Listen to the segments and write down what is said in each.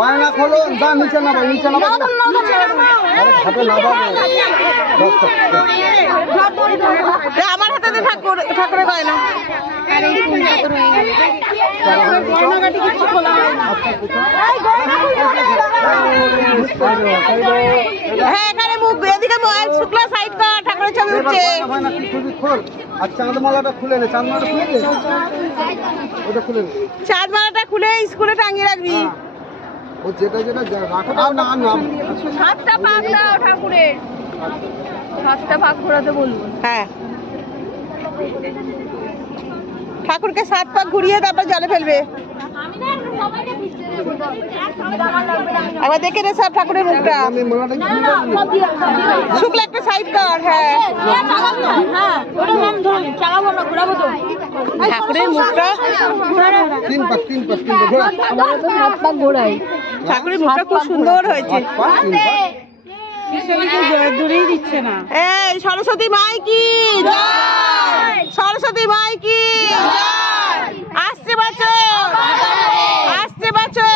পায়না খোলো, দা নিচে নামাও, নিচে নামাও। আরে ঘাটে নামাবো। আমার হাতে ঠাকুরের গয়না। হ্যাঁ, এখানে মুখ এদিকে শুক্লা সাইড কর, ঠাকুরের ছবি উঠছে। আর চাঁদমালাটা খুলে নে, চাঁদমালাটা খুলে দে, ওটা খুলে নে। চাঁদমালাটা খুলে স্কুলে টাঙিয়ে রাখবি। ও যেটা যেটা রাখো দাও না, নাম 7টা ভাগ দাও ঠাকুরের, 7টা ভাগ ঘোরাতে বলবো। হ্যাঁ, ঠাকুরকে 7 পাক ঘুরিয়ে তারপর জলে ফেলবে। একবার দেখে নে সব ঠাকুরের মুখটা। আমি মালাটা কি খুলে দিই? শুক্লা একটা সাইড কর। হ্যাঁ, ঠাকুরের মুখটা, তিন পাক ঘোরা। ঠাকুরের মুখটা খুব সুন্দর হয়েছে। দূরেই দিচ্ছে না। এই সরস্বতী মাই কি জয়, সরস্বতী মাই কি জয়। আসছে বছর, আসছে বছর।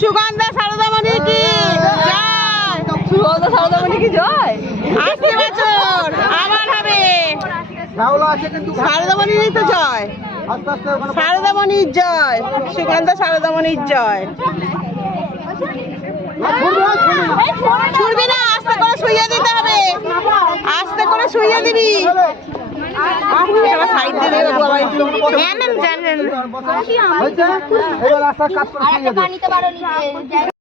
সুগন্ধা সারদামণি কি জয়, সুগন্ধা সারদামণি কি জয়। আসছে বছর আবার হবে। শ্যাওলা আছে কিন্তু, সারদামণিরই তো জয়, আস্তে আস্তে ওখানে সারদামণির জয়, সুগন্ধা সারদামণির জয়। ছুড়বি না, আস্তে করে শুইয়ে দিতে হবে, আস্তে করে শুইয়ে দিবি। সাইড দিয়ে দেবে বাবা, জানেন জানেন। হয়েছে? এবার আস্তে কাজ করে শুইয়ে দে।